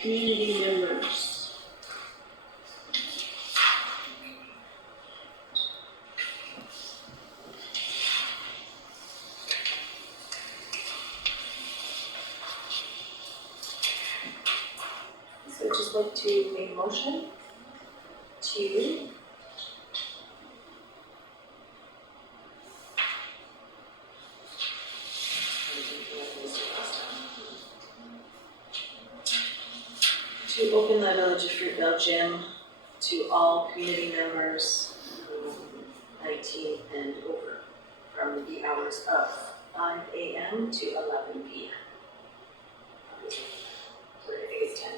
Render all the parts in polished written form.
Community members. So I'd just like to make a motion to open the Village of Fruitvale Gym to all community members 19 and over from the hours of 5 a.m. to 11 p.m. Or I think it's 10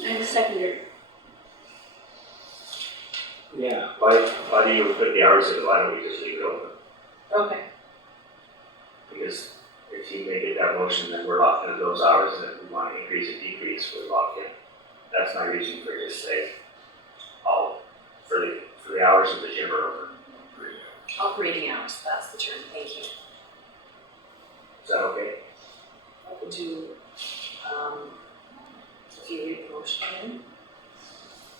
p.m. I'm a seconder. Yeah, why do you put the hours in? Why don't we just leave it open? Okay. Because if you make it that motion, then we're locked into those hours, and if we want to increase or decrease, we're locked in. That's my reason for just saying, for the hours of the gym are open. Operating hours, that's the term, thank you. Is that okay? Open to, if you read the motion again.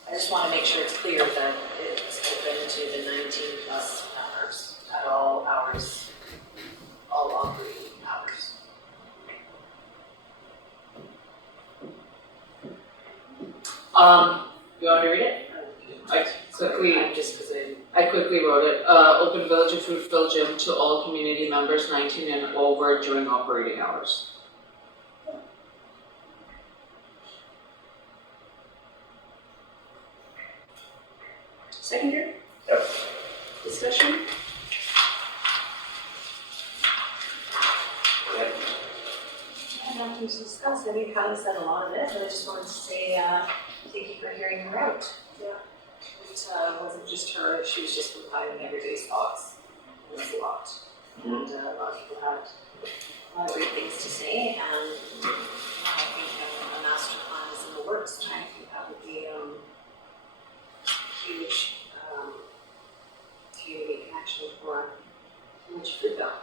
I just want to make sure it's clear that it's open to the 19 plus hours at all hours, all operating hours. You want me to read it? Just because I quickly wrote it. Open Village of Fruitvale Gym to all community members 19 and over during operating hours. Seconder? Yep. Discussion? Okay. I have nothing to discuss. I think Kylie said a lot of it, but I just wanted to say thank you for hearing her out. Yeah. It wasn't just her, she was just compiling everybody's thoughts. It was a lot. And a lot of people had a lot of great things to say, and I think a master plan is in the works, and I think that would be huge community connection for Village of Fruitvale.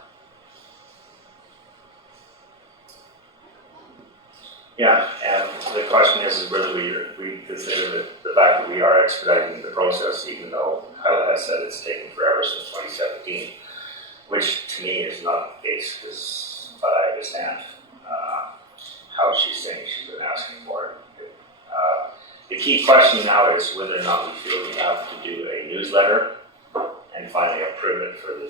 Yeah, and the question is whether we consider the fact that we are expediting the process, even though Kyla has said it's taken forever since 2017, which to me is not the case, because I understand how she's saying she's been asking for it. The key question now is whether or not we feel we have to do a newsletter and finally approve it for the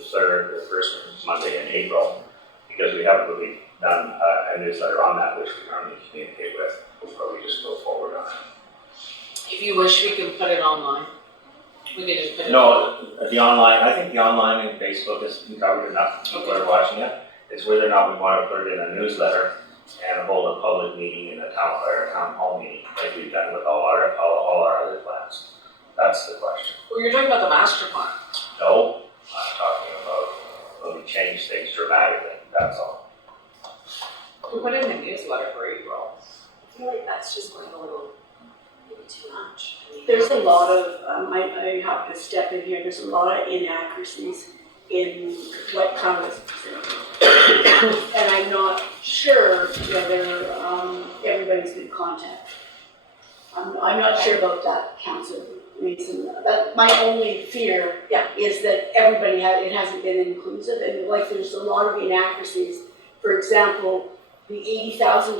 first Monday in April, because we haven't really done a newsletter on that, which we normally communicate with, but we just go forward on it. If you wish, we can put it online. We can just put it. No, the online, I think the online and Facebook has been covered enough, people are watching it. It's whether or not we want to put it in a newsletter and hold a public meeting in a town hall meeting, like we've done with all our other plans. That's the question. Well, you're talking about the master plan. No, I'm talking about when we change things dramatically, that's all. We put it in the newsletter for April. I feel like that's just going a little maybe too much. I mean, There's a lot of, I have to step in here, there's a lot of inaccuracies in what Congress presented. And I'm not sure whether everybody's been contacted. I'm not sure about that, Council Mason. That my only fear is that it hasn't been inclusive, and like there's a lot of inaccuracies. For example, the $80,000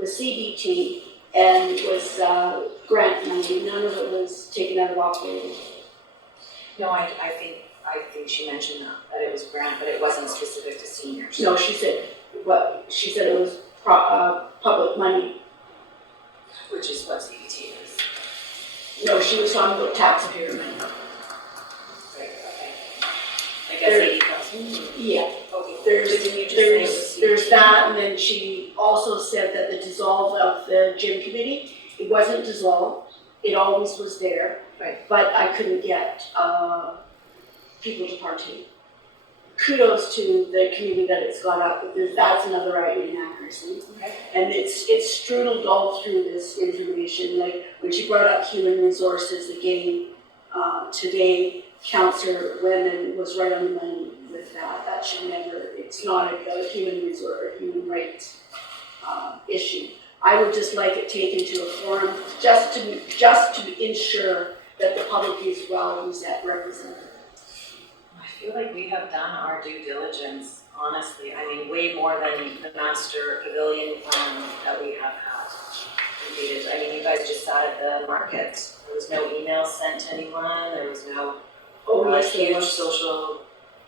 was CBT and was grant money. None of it was taken out of operating. No, I think she mentioned that it was grant, but it wasn't specific to seniors. No, she said it was public money. Which is what CBT is. No, she was talking about taxpayer money. Right, okay. I guess 80,000? Yeah. Okay. Didn't you just say it was There's that, and then she also said that the dissolve of the gym committee, it wasn't dissolved, it always was there. Right. But I couldn't get people to partake. Kudos to the community that it's got up, but that's another inaccuracy. Okay. And it's strudelled all through this information, like when she brought up human resources again today, Councillor Lennon was right on the money with that. That should never, it's not a human resource or human rights issue. I would just like it taken to a forum just to ensure that the public is well represented. I feel like we have done our due diligence, honestly. I mean, way more than the master pavilion plan that we have had completed. I mean, you guys just sat at the market. There was no email sent to anyone. There was no huge social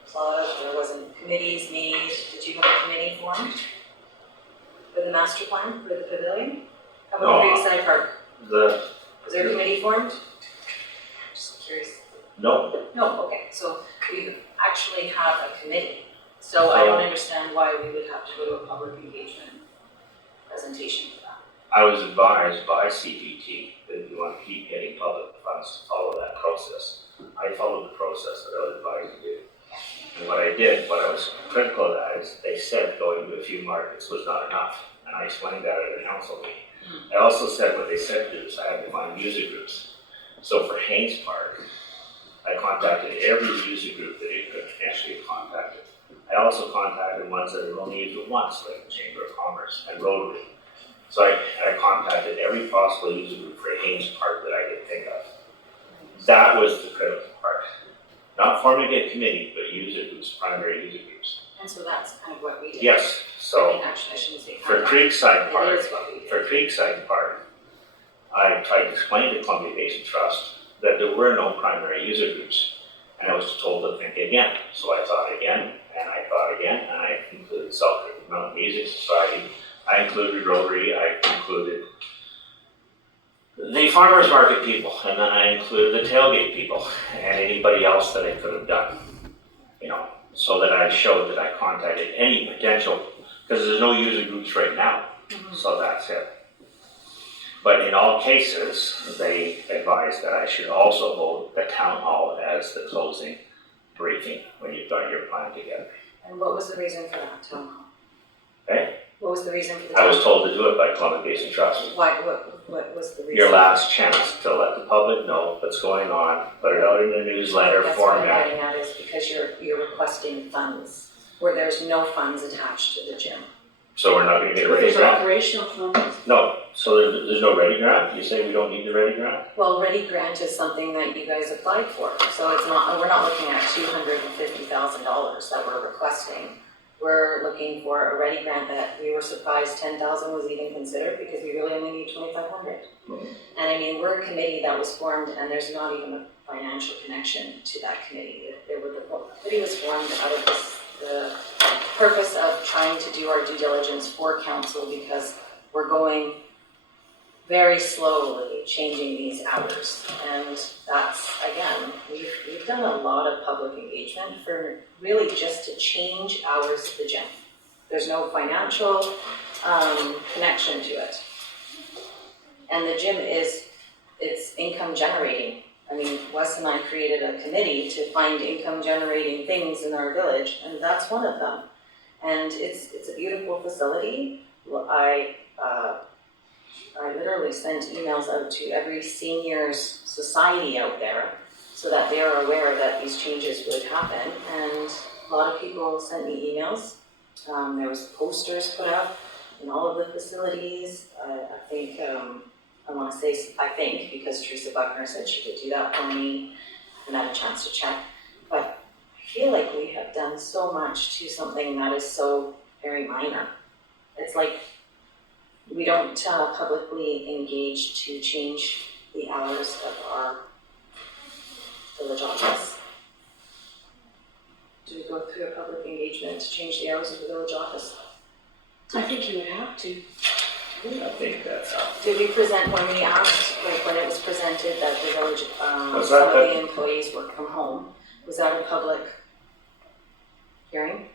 plug. There wasn't committees made. Did you have a committee formed for the master plan for the pavilion? How about No. Creekside Park? The, Was there a committee formed? Just curious. no, No, okay, so we actually have a committee, so I don't understand why we would have to go to a public engagement presentation for that. I was advised by CPT that if you want to keep getting public funds, to follow that process. I followed the process that I was advised to do. And what I did, what I was critical of that is they said going to a few markets was not enough. And I explained that at a council meeting. I also said what they said to do is I had to find user groups. So for Haynes Park, I contacted every user group that it could potentially have contacted. I also contacted ones that had only used it once, like the Chamber of Commerce and Rotary. So I contacted every possible user group for Haynes Park that I could think of. That was the critical part. Not forming a committee, but user groups, primary user groups. And so that's kind of what we did. Yes, I so mean, actually, I shouldn't say for kind of. Creekside Park, It is what we did. for Creekside Park, I tried to explain to Columbia Basin Trust that there were no primary user groups. And I was told to think again. So I thought again, and I thought again, and I included Selkirk Mountain Music Society. I included Rotary, I included the farmers market people, and then I included the tailgate people, and anybody else that I could have done. You know, so that I showed that I contacted any potential, because there's no user groups right now, so that's it. But in all cases, they advised that I should also hold the town hall as the closing briefing when you've got your plan together. And what was the reason for that, town hall? Okay? What was the reason for the I town was hall? told to do it by Columbia Basin Trust. Why, what was the reason? Your last chance to let the public know what's going on, put it out in the newsletter That's what I'm format. getting at, is because you're requesting funds, where there's no funds attached to the gym. So we're not gonna get a ready There's grant? operational funds. No, so there's no ready grant? You say we don't need the ready grant? Well, Ready Grant is something that you guys applied for, so it's not, we're not looking at $250,000 that we're requesting. We're looking for a Ready Grant that we were surprised 10,000 was even considered, because we really only need 2,500. And I mean, we're a committee that was formed, and there's not even a financial connection to that committee. The committee was formed out of the purpose of trying to do our due diligence for council, because we're going very slowly changing these hours. And that's, again, we've done a lot of public engagement for really just to change hours of the gym. There's no financial connection to it. And the gym it's income generating. I mean, Wes and I created a committee to find income generating things in our village, and that's one of them. And it's a beautiful facility. Well, I literally sent emails out to every seniors society out there so that they are aware that these changes would happen. And a lot of people sent me emails. There was posters put up in all of the facilities. I think, because Teresa Buckner said she could do that for me. I haven't had a chance to check. But I feel like we have done so much to something that is so very minor. It's like we don't publicly engage to change the hours of our village office. Do we go through a public engagement to change the hours of the village office? I think you would have to. I think that's how. Did we present, when we asked, like when it was presented that the village, Was some that of the- the employees work from home, was that a public hearing?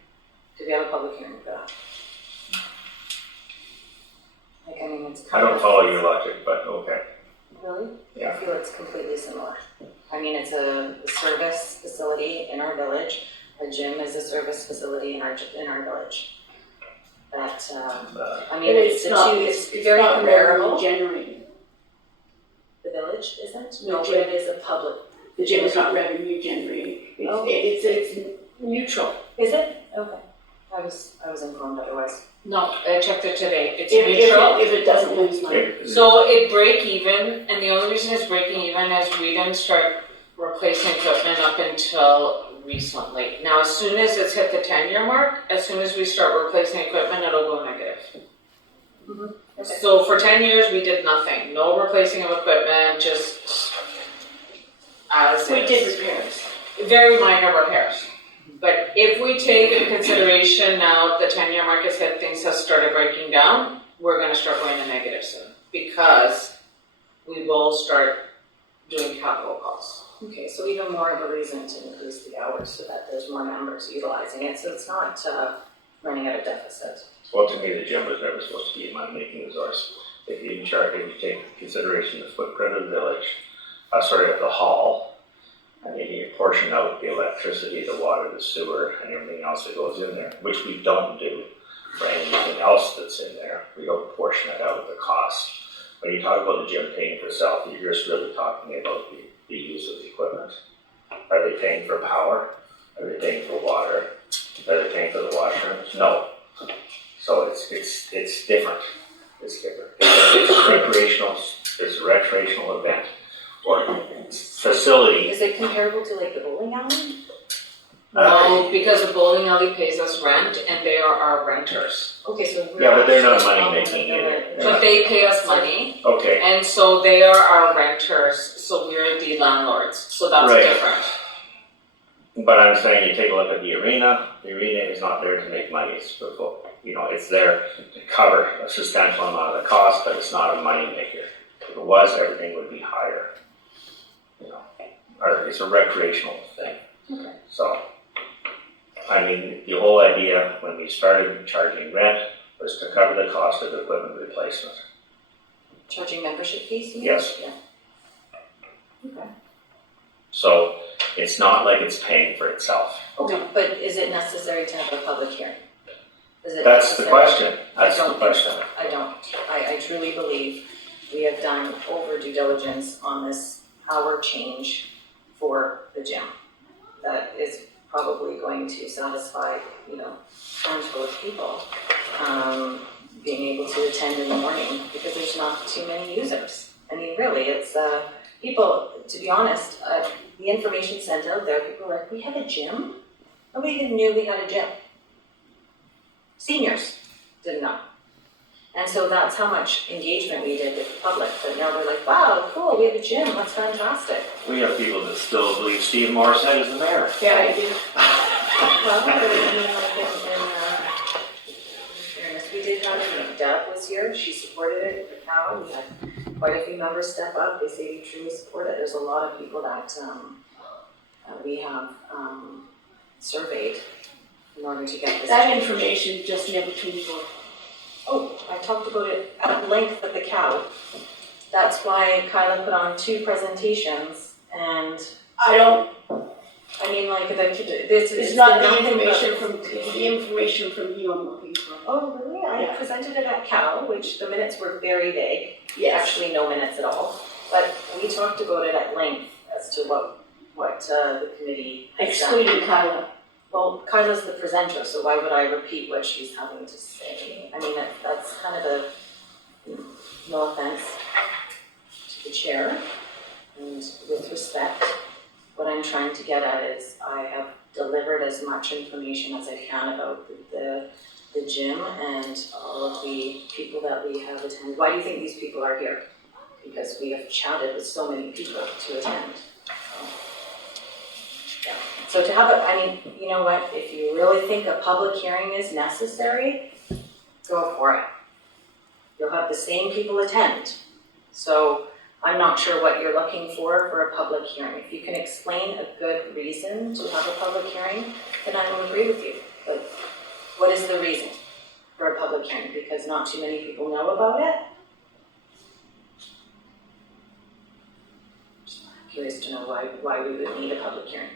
Did we have a public hearing for that? Like, I mean, it's I kind don't of. follow your logic, but okay. Really? Yeah. I feel it's completely similar. I mean, it's a service facility in our village. A gym is a service facility in our village. But, I mean, But it's the not, two, it's very not comparable. revenue generating. The village isn't? No, No, but gym. it is a public. The gym is not revenue generating. Oh. It's neutral. Is it? Okay. I was informed otherwise. No, I checked it today, it's If neutral. if it doesn't lose money. So it break even, and the only reason it's breaking even is we didn't start replacing equipment up until recently. Now, as soon as it's hit the 10-year mark, as soon as we start replacing equipment, it'll go negative. Okay. So for 10 years, we did nothing, no replacing of equipment, just as We is. did repairs. Very minor repairs. But if we take into consideration now the 10-year mark has hit, things have started breaking down, we're gonna start going to negative soon. Because we will start doing capital costs. Okay, so even more of a reason to increase the hours so that there's more members utilizing it, so it's not running at a deficit. Well, to me, the gym was never supposed to be a money-making resource. If you take into consideration the footprint of the village, of the hall, and then you portion out the electricity, the water, the sewer, and everything else that goes in there, which we don't do for anything else that's in there. We don't portion it out of the cost. When you talk about the gym paying for itself, you're just really talking about the use of the equipment. Are they paying for power? Are they paying for water? Are they paying for the washrooms? No. So it's different. It's different. It's a recreational event or facility. Is it comparable to like the bowling alley? No, because the bowling alley pays us rent and they are our renters. Okay, so we're. Yeah, but they're not actually money-making either. But they pay us money Okay, and so they are our renters, so we're the landlords, so that's Right. different. but I'm saying you take a look at the arena is not there to make money, it's it's there to cover a substantial amount of the cost, but it's not a money maker. If it was, everything would be higher. Or it's a recreational thing. Okay. So, I mean, the whole idea when we started charging rent was to cover the cost of equipment replacement. Charging membership fees, you mean? Yes. Yeah. Okay. So, it's not like it's paying for itself. Okay, but is it necessary to have a public hearing? Is it That's the necessary? question. That's I the don't think question. so. I don't. I truly believe we have done over due diligence on this hour change for the gym. That is probably going to satisfy, a handful of people, being able to attend in the morning because there's not too many users. I mean, really, it's, people, to be honest, the information sent out there, people are like, we have a gym? Nobody even knew we had a gym. Seniors didn't know. And so that's how much engagement we did with the public, but now they're like, wow, cool, we have a gym, that's fantastic. We have people that still believe Steve Morissette is the mayor. Yeah, I do. Well, but I mean, like in fairness, we did have, Deb was here, she supported it with the cow, we had quite a few members step up, they say we truly support it, there's a lot of people that, we have, surveyed in order to get this. That information just never came forward. Oh, I talked about it at length at the cow. That's why Kyla put on 2 presentations, and I mean, like, this is. It's not the nothing but- information from, it's the information from you I'm looking for. Oh, really? I Yeah. presented it at cow, which the minutes were very vague. Yes. Actually, no minutes at all. But we talked about it at length as to what the committee has done. Excluding Kyla. Well, Kyla's the presenter, so why would I repeat what she's having to say? I mean, that's kind of a, no offense to the chair, and with respect, what I'm trying to get at is I have delivered as much information as I can about the gym and all of the people that we have attended. Why do you think these people are here? Because we have chatted with so many people to attend. So to have I mean, you know what, if you really think a public hearing is necessary, go for it. You'll have the same people attend. So I'm not sure what you're looking for a public hearing. If you can explain a good reason to have a public hearing, then I will agree with you. But what is the reason for a public hearing? Because not too many people know about it? Curious to know why we would need a public hearing.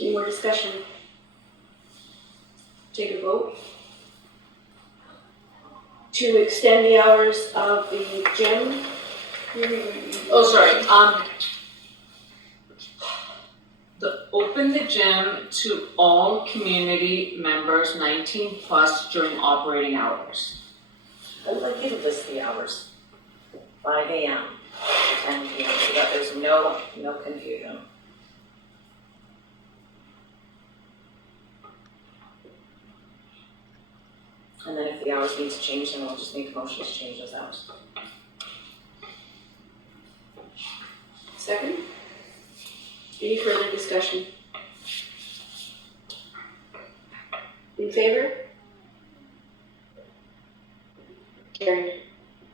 Any more discussion? take a vote to extend the hours of the gym. Oh, sorry, open the gym to all community members 19 plus during operating hours. I'd like you to list the hours. 5 AM, 10 PM, so that there's no confusion. And then if the hours need to change, then we'll just make a motion to change those hours. Second? Any further discussion? In favor? Carried.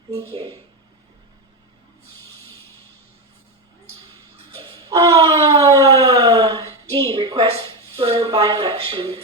Thank you. D, request for by-election.